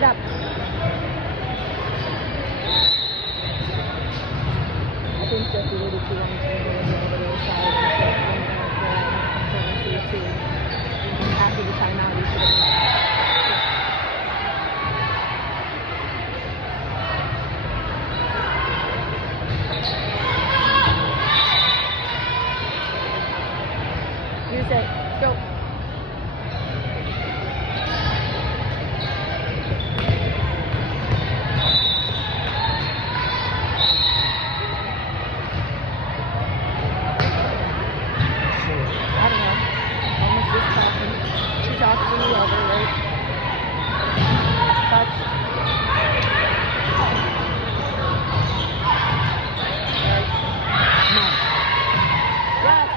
it up. I think Jesse really too wanted to go on the other side and put too. After the timeout, he should have. Use it. Let's go. I don't know. Almost just talking. She talks to me over, right? Touch. Right. No. Rest.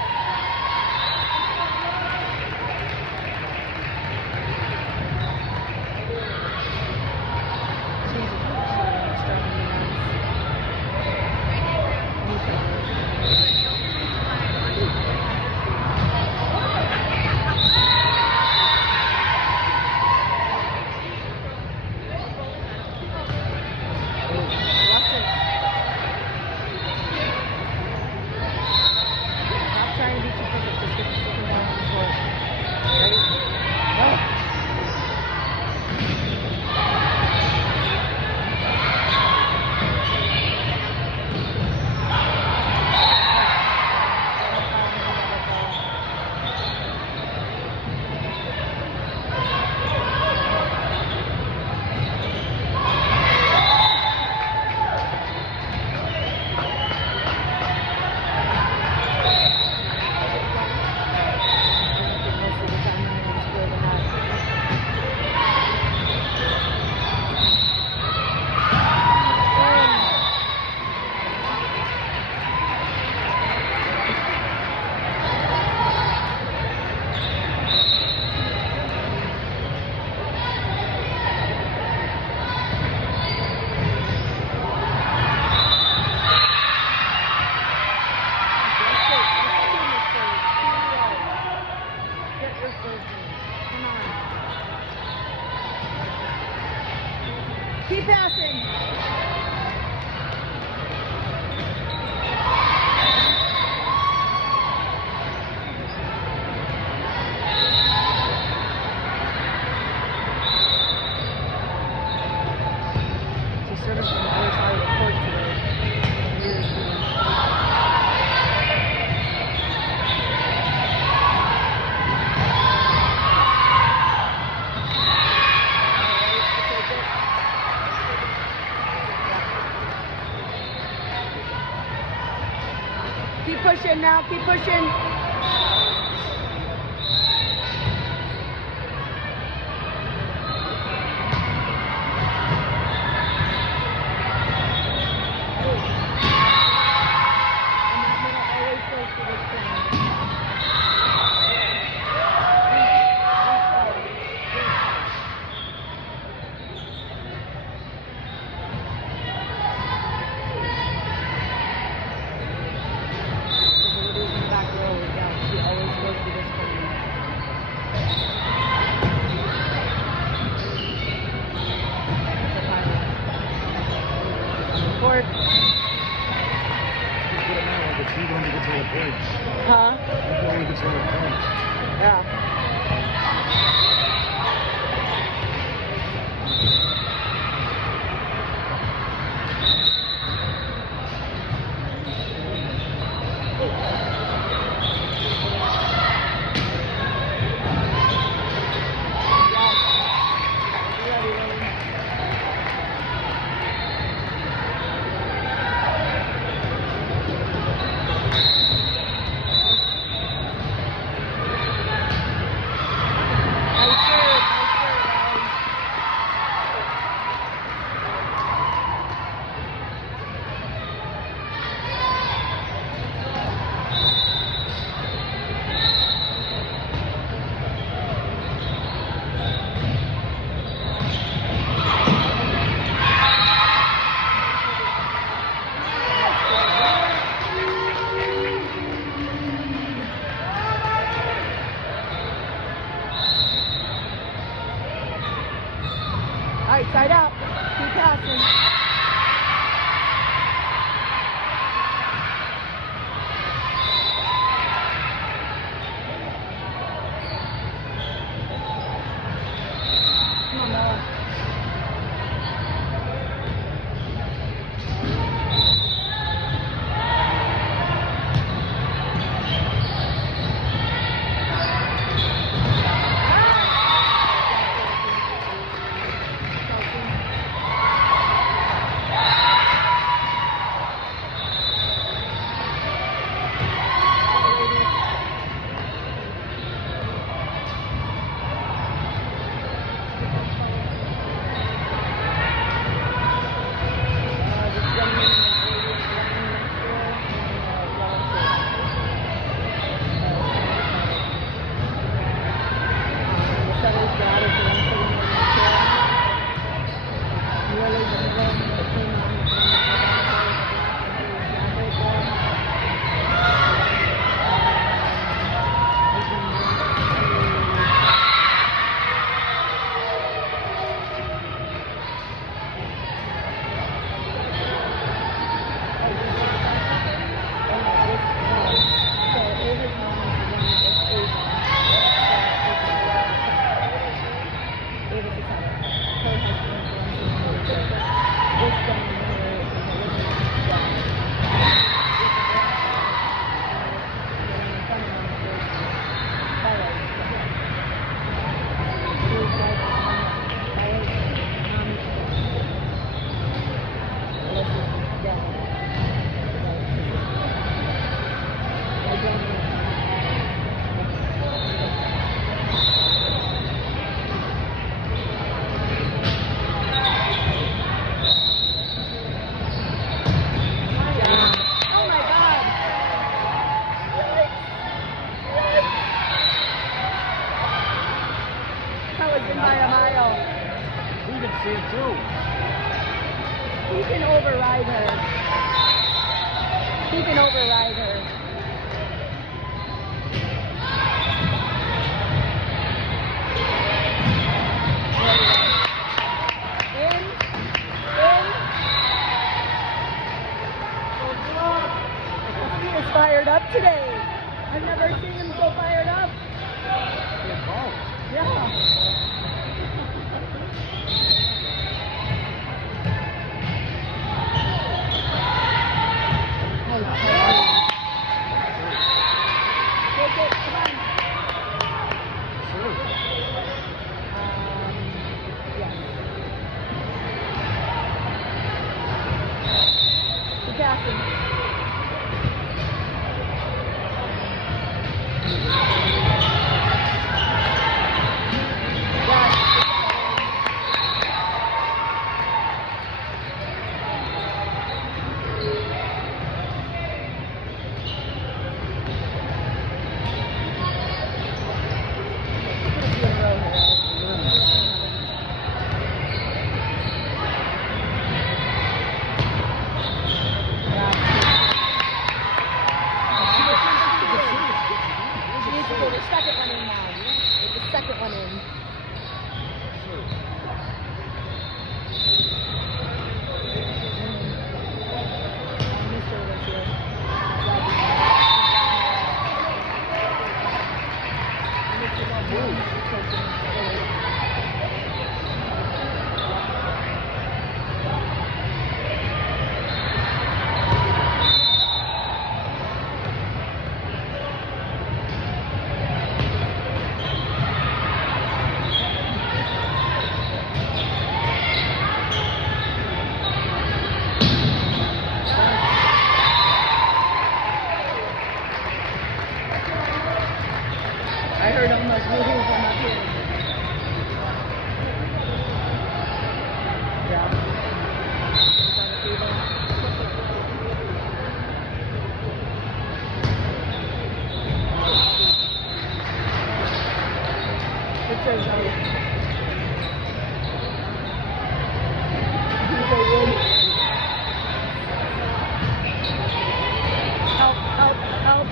Keep passing. She's sort of on the other side of the court today. Keep pushing now, keep pushing. Huh? Yeah. Alright, side out. Keep passing. Come on, Noah. By a mile. We can see it too. He can override her. He can override her. In. He is fired up today. I've never seen him so fired up. Yeah. I heard almost woohoo from up here. Yeah. It says help, help, help.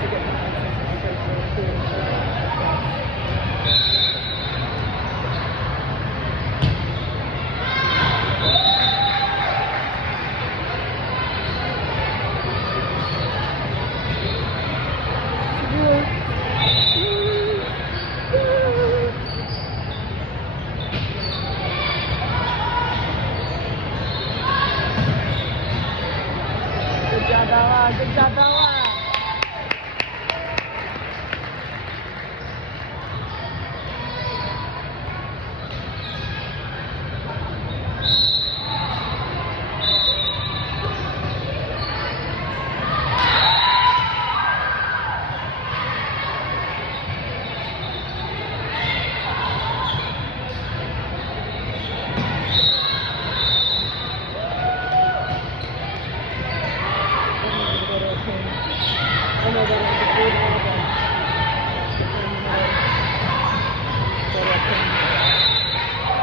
to get the access to the Good job, Bella. Good job, Bella.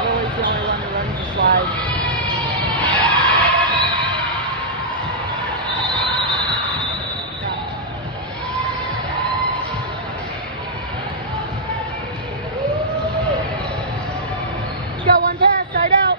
Lily's the only one who runs the slide. Got one pass, side out.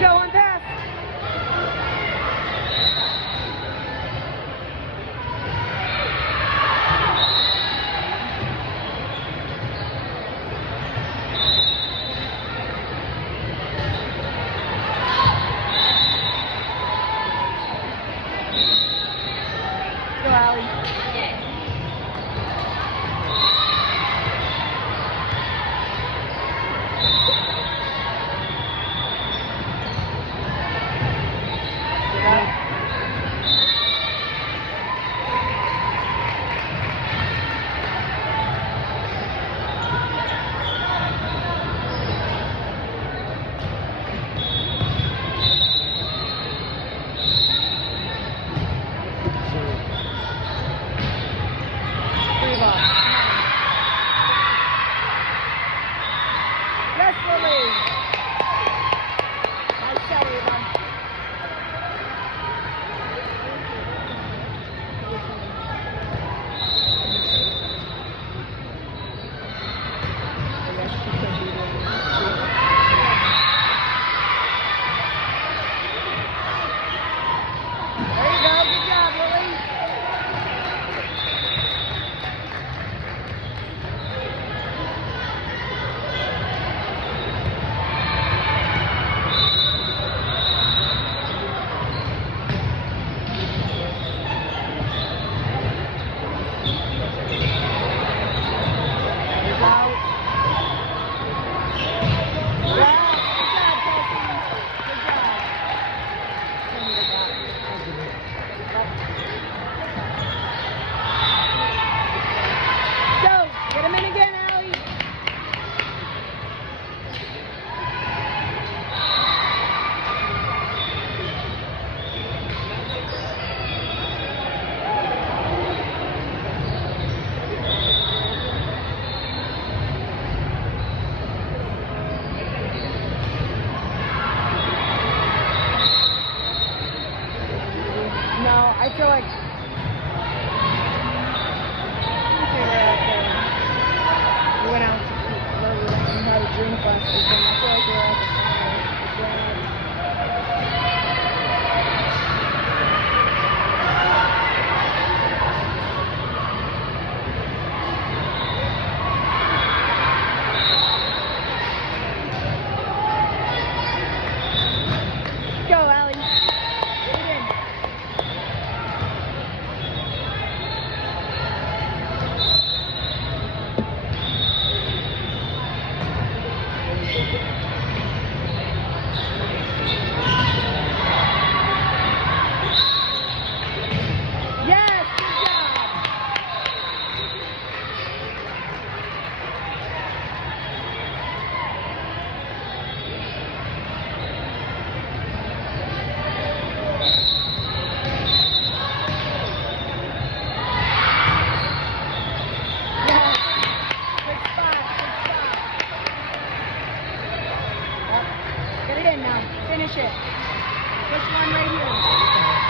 Joe, one pass. Go, Allie. Well, I feel like we went out to eat, where we went and had a drink last weekend. I feel like we were at the final. Go, Allie. Get it in. Yes, good job. Yes. Good spot, good spot. Yep. Get it in now. Finish it. Push one right here.